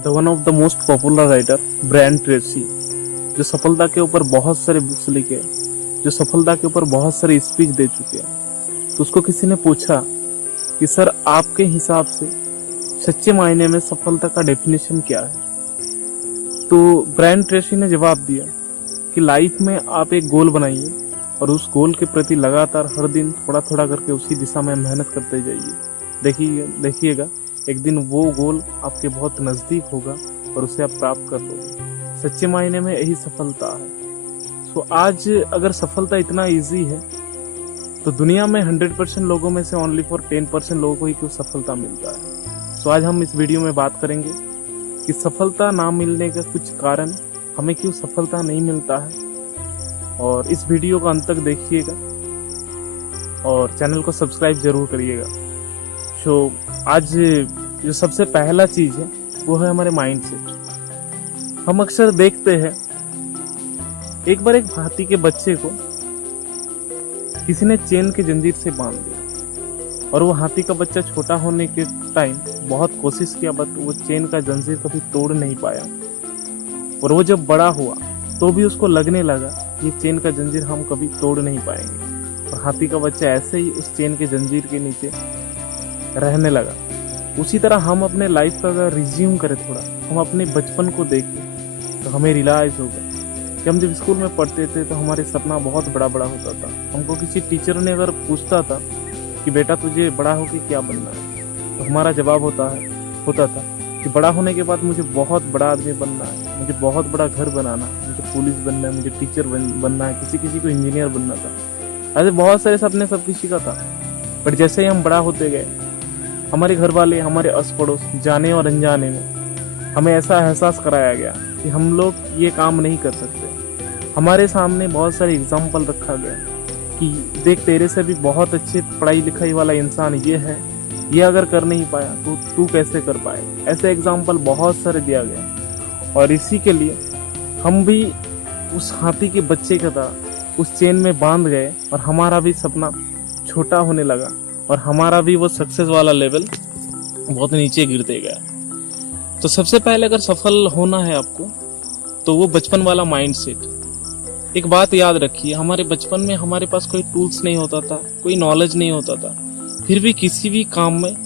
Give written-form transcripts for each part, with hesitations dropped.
The one of the most popular writer Brian Tracy, जो सफलता के ऊपर बहुत सारे बुक्स लिखे, जो सफलता के ऊपर बहुत सारे स्पीच दे चुके हैं। तो उसको किसी ने पूछा कि सर आपके हिसाब से सच्चे मायने में सफलता का डेफिनेशन क्या है। तो ब्रायन ट्रेसी ने जवाब दिया कि लाइफ में आप एक गोल बनाइए और उस गोल के प्रति लगातार हर दिन थोड़ा थोड़ा करके उसी दिशा में मेहनत करते जाइए। देखिएगा एक दिन वो गोल आपके बहुत नजदीक होगा और उसे आप प्राप्त कर लोगे। सच्चे मायने में यही सफलता है। तो आज अगर सफलता इतना इजी है तो दुनिया में 100% लोगों में से ओनली फॉर 10% लोगों को ही क्यों सफलता मिलता है। तो आज हम इस वीडियो में बात करेंगे कि सफलता ना मिलने का कुछ कारण, हमें क्यों सफलता नहीं मिलता है। और इस वीडियो को अंत तक देखिएगा और चैनल को सब्सक्राइब जरूर करिएगा। तो आज जो सबसे पहला चीज है वो है हमारे माइंडसेट। हम अक्सर देखते हैं, एक बार एक हाथी के बच्चे को किसी ने चेन के जंजीर से बांध दिया और वो हाथी का बच्चा छोटा होने के टाइम बहुत कोशिश किया, बट वो चेन का जंजीर कभी तोड़ नहीं पाया। और वो जब बड़ा हुआ तो भी उसको लगने लगा ये चेन का जंजीर हम कभी तोड़ नहीं पाएंगे। और हाथी का बच्चा ऐसे ही उस चेन के जंजीर के नीचे रहने लगा। उसी तरह हम अपने लाइफ का अगर रिज्यूम करें थोड़ा, हम अपने बचपन को देखें तो हमें रियलाइज होगा कि हम जब स्कूल में पढ़ते थे तो हमारे सपना बहुत बड़ा बड़ा होता था। हमको किसी टीचर ने अगर पूछता था कि बेटा तुझे बड़ा होकर क्या बनना है, तो हमारा जवाब होता था कि बड़ा होने के बाद मुझे बहुत बड़ा आदमी बनना है, मुझे बहुत बड़ा घर बनाना है, मुझे पुलिस बनना है, मुझे टीचर बनना है, किसी को इंजीनियर बनना था। ऐसे बहुत सारे सपने सब किसी का था। पर जैसे ही हम बड़ा होते गए, हमारे घर वाले, हमारे अस पड़ोस, जाने और अनजाने में हमें ऐसा एहसास कराया गया कि हम लोग ये काम नहीं कर सकते। हमारे सामने बहुत सारे एग्जाम्पल रखा गया कि देख तेरे से भी बहुत अच्छे पढ़ाई लिखाई वाला इंसान ये है, ये अगर कर नहीं पाया तो तू कैसे कर पाएगा। ऐसे एग्जाम्पल बहुत सारे दिया गया और इसी के लिए हम भी उस हाथी के बच्चे की तरह उस चेन में बांध गए और हमारा भी सपना छोटा होने लगा और हमारा भी वो सक्सेस वाला लेवल बहुत नीचे गिरते गया। तो सबसे पहले अगर सफल होना है आपको तो वो बचपन वाला माइंडसेट। एक बात याद रखिए, हमारे बचपन में हमारे पास कोई टूल्स नहीं होता था, कोई नॉलेज नहीं होता था, फिर भी किसी भी काम में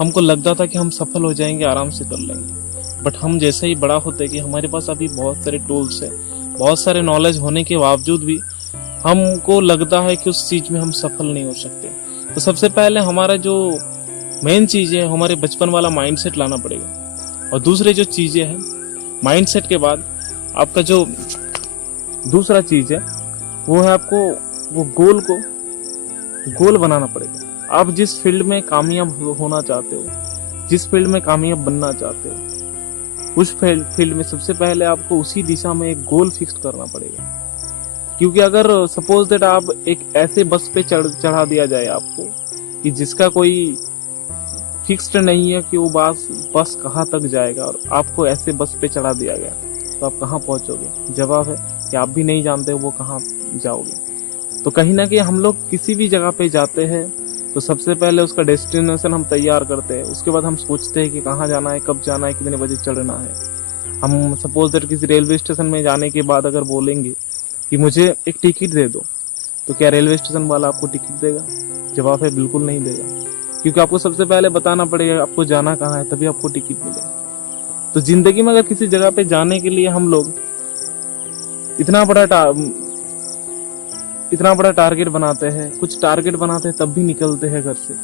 हमको लगता था कि हम सफल हो जाएंगे, आराम से कर लेंगे। बट हम जैसे ही बड़ा होते कि हमारे पास अभी बहुत सारे टूल्स है, बहुत सारे नॉलेज होने के बावजूद भी हमको लगता है कि उस चीज में हम सफल नहीं हो सकते। तो सबसे पहले हमारा जो मेन चीज है, हमारे बचपन वाला माइंडसेट लाना पड़ेगा। और दूसरे जो चीजें हैं माइंडसेट के बाद आपका जो दूसरा चीज है वो है आपको वो गोल बनाना पड़ेगा। आप जिस फील्ड में कामयाब होना चाहते हो, जिस फील्ड में कामयाब बनना चाहते हो, उस फील्ड में सबसे पहले आपको उसी दिशा में एक गोल फिक्स करना पड़ेगा। क्योंकि अगर सपोज दैट आप एक ऐसे बस पे चढ़ा दिया जाए आपको कि जिसका कोई फिक्स्ड नहीं है कि वो बस कहाँ तक जाएगा, और आपको ऐसे बस पे चढ़ा दिया गया तो आप कहाँ पहुंचोगे। जवाब है कि आप भी नहीं जानते वो कहाँ जाओगे। तो कहीं ना कहीं हम लोग किसी भी जगह पे जाते हैं तो सबसे पहले उसका डेस्टिनेशन हम तैयार करते हैं, उसके बाद हम सोचते हैं कि कहाँ जाना है, कब जाना है, कितने बजे चढ़ना है। हम सपोज दैट किसी रेलवे स्टेशन में जाने के बाद अगर बोलेंगे कि मुझे एक टिकट दे दो, तो क्या रेलवे स्टेशन वाला आपको टिकट देगा? जवाब है बिल्कुल नहीं देगा। क्योंकि आपको सबसे पहले बताना पड़ेगा आपको जाना कहाँ है, तभी आपको टिकट मिलेगा। तो जिंदगी में अगर किसी जगह पे जाने के लिए हम लोग इतना बड़ा टारगेट बनाते हैं, कुछ टारगेट बनाते हैं तब भी निकलते हैं घर से।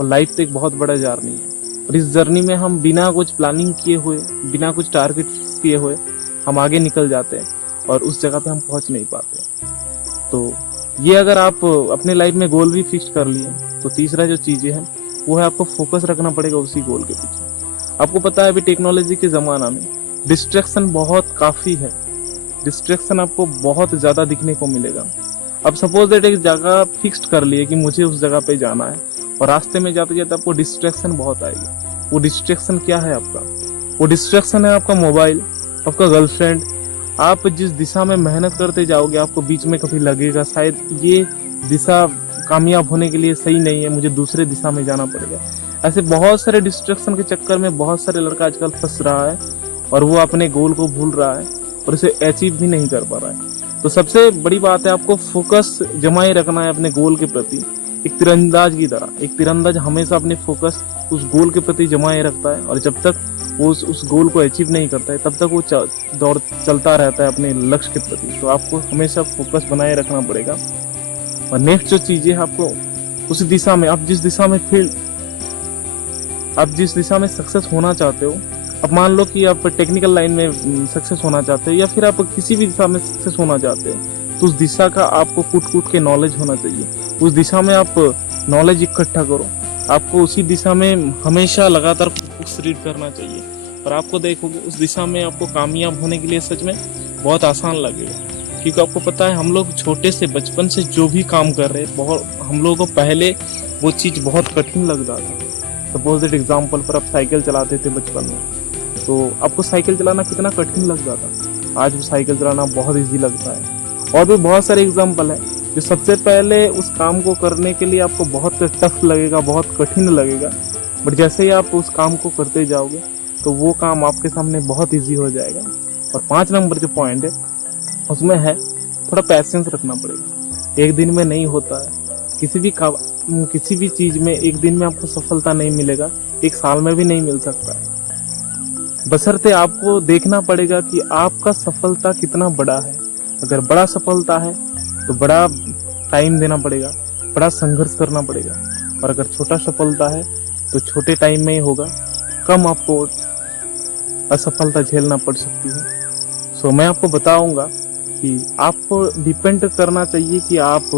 और लाइफ तो एक बहुत बड़ा जर्नी है और इस जर्नी में हम बिना कुछ प्लानिंग किए हुए, बिना कुछ टारगेट किए हुए हम आगे निकल जाते हैं और उस जगह पे हम पहुंच नहीं पाते। तो ये अगर आप अपने लाइफ में गोल भी फिक्स कर लिए तो तीसरा जो चीजें हैं वो है आपको फोकस रखना पड़ेगा उसी गोल के पीछे। आपको पता है अभी टेक्नोलॉजी के जमाना में डिस्ट्रैक्शन बहुत काफी है, डिस्ट्रैक्शन आपको बहुत ज्यादा दिखने को मिलेगा। अब सपोज दैट एक जगह फिक्स कर लिए कि मुझे उस जगह पे जाना है और रास्ते में जाते जाते आपको डिस्ट्रैक्शन बहुत आएगी। वो डिस्ट्रैक्शन क्या है आपका? वो डिस्ट्रैक्शन है आपका मोबाइल, आपका गर्लफ्रेंड। आप जिस दिशा में मेहनत करते जाओगे आपको बीच में कभी लगेगा शायद ये दिशा कामयाब होने के लिए सही नहीं है, मुझे दूसरे दिशा में जाना पड़ेगा। ऐसे बहुत सारे डिस्ट्रैक्शन के चक्कर में बहुत सारे लड़का आजकल फंस रहा है और वो अपने गोल को भूल रहा है और उसे अचीव भी नहीं कर पा रहा है। तो सबसे बड़ी बात है, आपको फोकस जमाए रखना है अपने गोल के प्रति, एक तीरंदाज की तरह। एक तीरंदाज हमेशा अपने फोकस उस गोल के प्रति जमाए रखता है और जब तक वो उस गोल को अचीव नहीं करता है तब तक वो दौड़ चलता रहता है अपने लक्ष्य के प्रति। तो आपको हमेशा फोकस बनाए रखना पड़ेगा। और नेक्स्ट जो चीजें आपको उस दिशा में, आप जिस दिशा में सक्सेस होना चाहते हो, अब मान लो कि आप टेक्निकल लाइन में सक्सेस होना चाहते हो या फिर आप किसी भी दिशा में सक्सेस होना चाहते हो, तो उस दिशा का आपको कूट के नॉलेज होना चाहिए। उस दिशा में आप नॉलेज इकट्ठा करो। आपको उसी दिशा में हमेशा लगातार बुक्स रीड करना चाहिए और आपको देखोगे उस दिशा में आपको कामयाब होने के लिए सच में बहुत आसान लगेगा। क्योंकि आपको पता है, हम लोग छोटे से बचपन से जो भी काम कर रहे हैं, बहुत हम लोगों को पहले वो चीज बहुत कठिन लगता था। सपोज दैट एग्जाम्पल पर आप साइकिल चलाते थे बचपन में, तो आपको साइकिल चलाना कितना कठिन लगता था, आज साइकिल चलाना बहुत ईजी लगता है। और भी बहुत सारे एग्जाम्पल है जो सबसे पहले उस काम को करने के लिए आपको बहुत टफ लगेगा, बहुत कठिन लगेगा, बट जैसे ही आप उस काम को करते जाओगे तो वो काम आपके सामने बहुत इजी हो जाएगा। और 5 नंबर जो पॉइंट है उसमें है थोड़ा पैशेंस रखना पड़ेगा। एक दिन में नहीं होता है, किसी भी चीज में एक दिन में आपको सफलता नहीं मिलेगा, एक साल में भी नहीं मिल सकता है। बशर्ते आपको देखना पड़ेगा कि आपका सफलता कितना बड़ा है। अगर बड़ा सफलता है तो बड़ा टाइम देना पड़ेगा, बड़ा संघर्ष करना पड़ेगा, और अगर छोटा सफलता है तो छोटे टाइम में ही होगा, कम आपको असफलता झेलना पड़ सकती है। सो मैं आपको बताऊंगा कि आपको डिपेंड करना चाहिए कि आप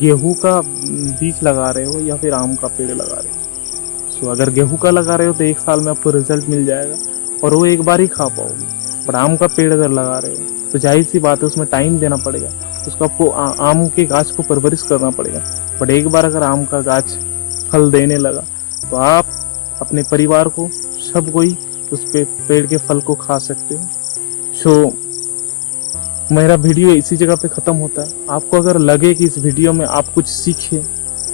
गेहूं का बीज लगा रहे हो या फिर आम का पेड़ लगा रहे हो। सो अगर गेहूं का लगा रहे हो तो 1 साल में आपको रिजल्ट मिल जाएगा और वो एक बार ही खा पाओगे। पर आम का पेड़ अगर लगा रहे हो तो जाहिर सी बात है उसमें टाइम देना पड़ेगा, उसको आपको आम के गाछ को परवरिश करना पड़ेगा। बट एक बार अगर आम का गाछ फल देने लगा तो आप अपने परिवार को, सब कोई उस पेड़ के फल को खा सकते हो। सो मेरा वीडियो इसी जगह पे खत्म होता है। आपको अगर लगे कि इस वीडियो में आप कुछ सीखे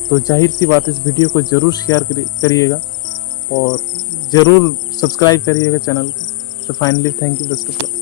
तो जाहिर सी बात, इस वीडियो को जरूर शेयर करिएगा और जरूर सब्सक्राइब करिएगा चैनल को। So finally thank you, best of luck.